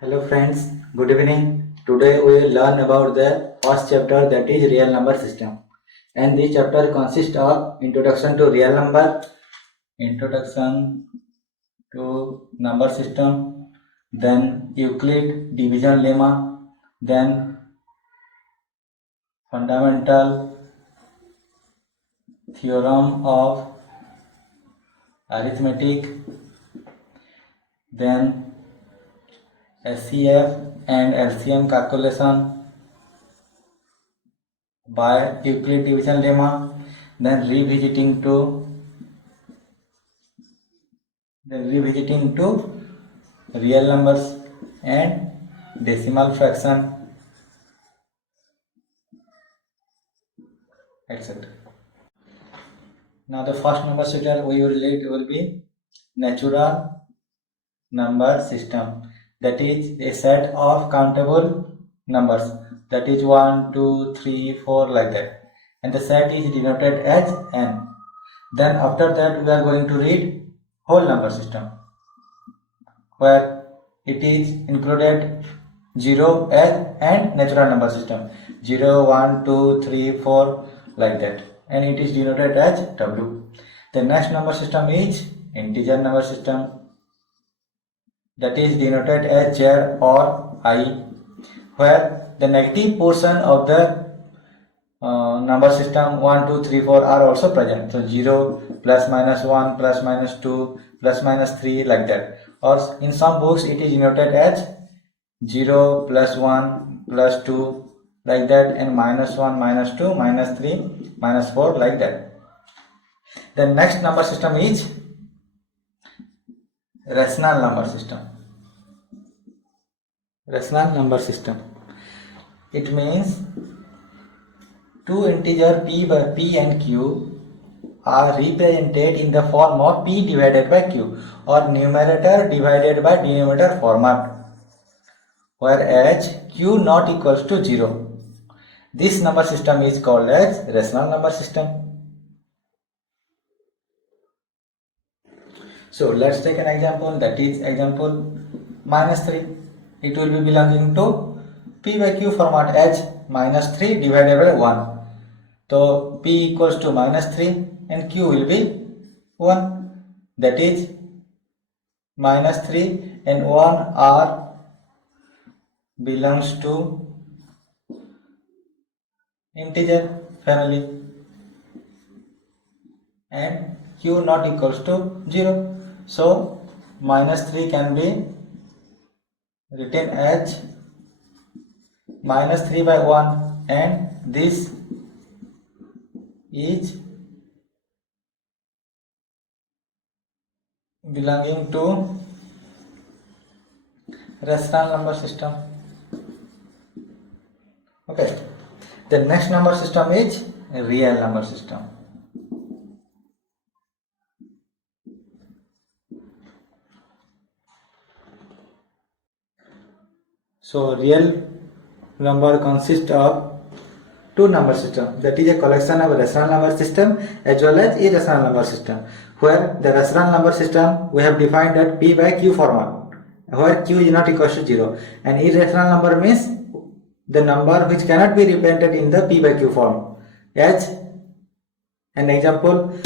Hello friends, good evening. Today we will learn about the first chapter, that is real number system. And this chapter consists of introduction to real number, introduction to number system, then Euclid division lemma, then fundamental theorem of arithmetic, then SCF and LCM calculation by Euclid division lemma, then revisiting to real numbers and decimal fraction, etc. Now the first number system we will relate will be natural number system, that is a set of countable numbers, that is 1, 2, 3, 4 like that, and the set is denoted as n. Then after that we are going to read whole number system, where it is included 0 and natural number system 0, 1, 2, 3, 4 like that, and it is denoted as w. The next number system is integer number system, that is denoted as z or I, where the negative portion of the number system 1, 2, 3, 4 are also present. So 0, plus minus 1, plus minus 2, plus minus 3 like that. Or in some books it is denoted as 0, plus 1, plus 2 like that, and minus 1, minus 2, minus 3, minus 4 like that. The next number system is rational number system. Rational number system. It means two integers p and q are represented in the form of p divided by q, or numerator divided by denominator format, whereas q not equals to 0. This number system is called as rational number system. So let's take an example, that is example minus 3. It will be belonging to p by q format as minus 3 divided by 1. So p equals to minus 3 and q will be 1, that is minus 3 and 1 are belongs to integer family, and q not equals to 0. So minus 3 can be written as minus 3 by 1, and this is belonging to rational number system. Okay, the next number system is real number system. So real number consists of two number system, that is a collection of rational number system as well as irrational number system, where the rational number system we have defined that p by q format, where q is not equal to 0, and irrational number means the number which cannot be represented in the p by q form, as an example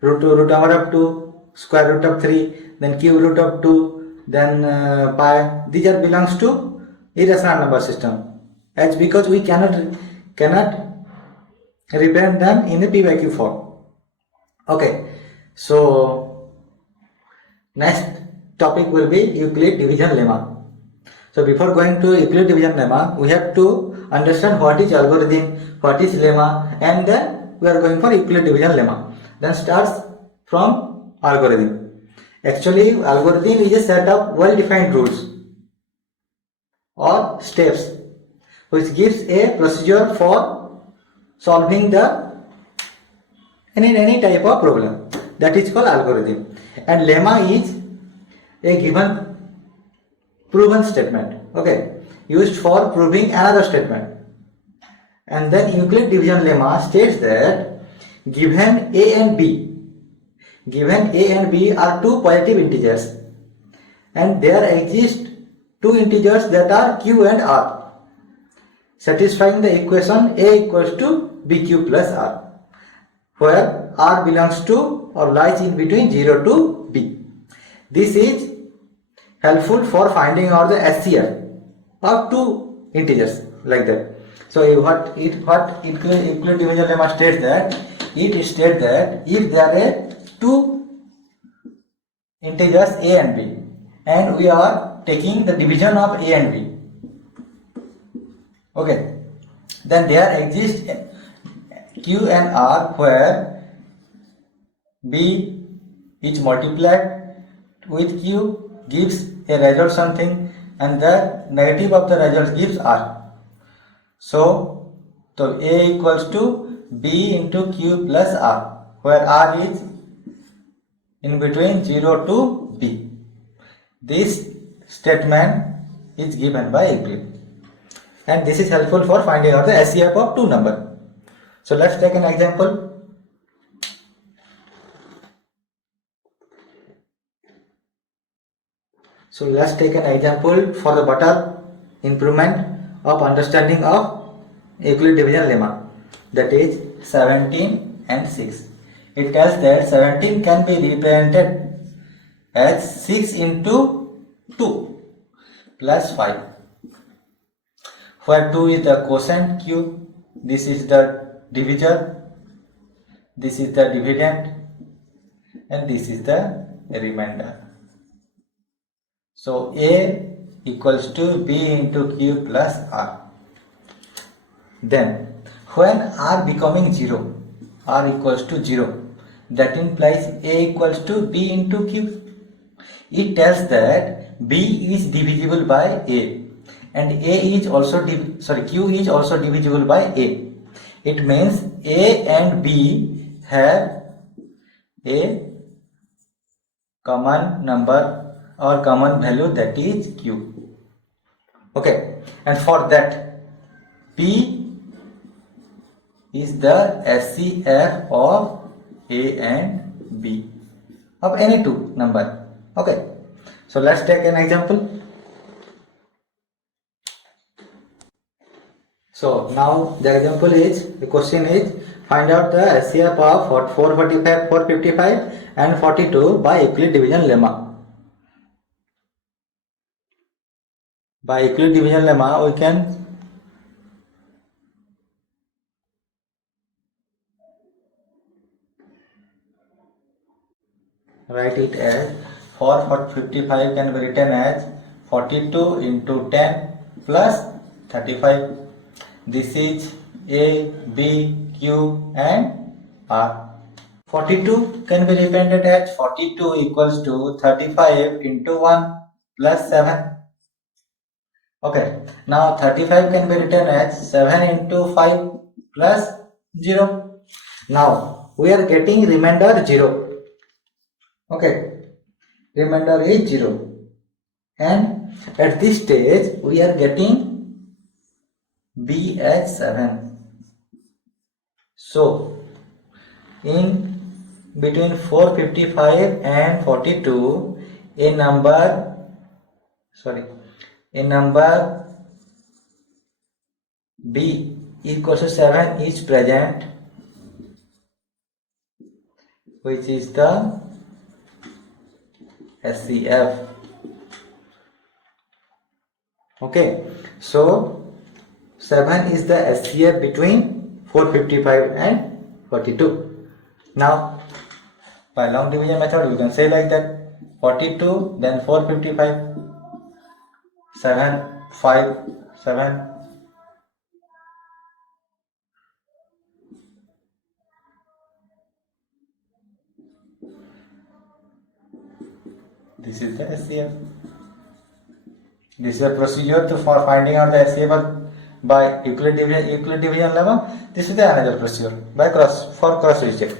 root over of 2, square root of 3, then cube root of 2, then pi. These are belongs to irrational number system, as because we cannot represent them in a p by q form. Okay, so next topic will be Euclid division lemma. So before going to Euclid division lemma, we have to understand what is algorithm, what is lemma, and then we are going for Euclid division lemma. Then starts from algorithm. Actually, algorithm is a set of well-defined rules or steps which gives a procedure for solving the any type of problem. That is called algorithm. And lemma is a given proven statement, okay, used for proving another statement. And then Euclid division lemma states that given a and b are two positive integers, and there exist two integers that are q and r, satisfying the equation a equals to bq plus r, where r belongs to or lies in between 0 to b. This is helpful for finding out the SCF of two integers like that. So what Euclid division lemma states that if there are two integers a and b, and we are taking the division of a and b, okay, then there exists q and r where b is multiplied with q gives a result something, and the negative of the result gives r. So a equals to b into q plus r, where r is in between 0 to b. This statement is given by Euclid, and this is helpful for finding out the SCF of two numbers. So let's take an example. So let's take an example for the better improvement of understanding of Euclid division lemma, that is 17 and 6. It tells that 17 can be represented as 6 into 2 plus 5, where 2 is the quotient q, this is the divisor, this is the dividend, and this is the remainder. So a equals to b into q plus r. Then when r becoming 0, r equals to 0, that implies a equals to b into q. It tells that b is divisible by a, and q is also divisible by a. It means a and b have a common number or common value, that is q. Okay, and for that p is the SCF of a and b of any two number. Okay, so let's take an example. So now the question is find out the SCF of 445, 455 and 42 by Euclid division lemma. By Euclid division lemma, we can write it as 455 can be written as 42 into 10 plus 35. This is a, b, q and r. 42 can be represented as 42 equals to 35 into 1 plus 7. Okay, now 35 can be written as 7 into 5 plus 0. Now we are getting remainder 0. Okay, remainder is 0, and at this stage we are getting b as 7. So in between 455 and 42, a number b equals to 7 is present, which is the SCF. Okay, so 7 is the SCF between 455 and 42. Now by long division method we can say like that: 42 then 455, 7, 5, 7. This is the SCF. This is a procedure for finding out the SCF by Euclid division lemma. This is the another procedure by cross recheck.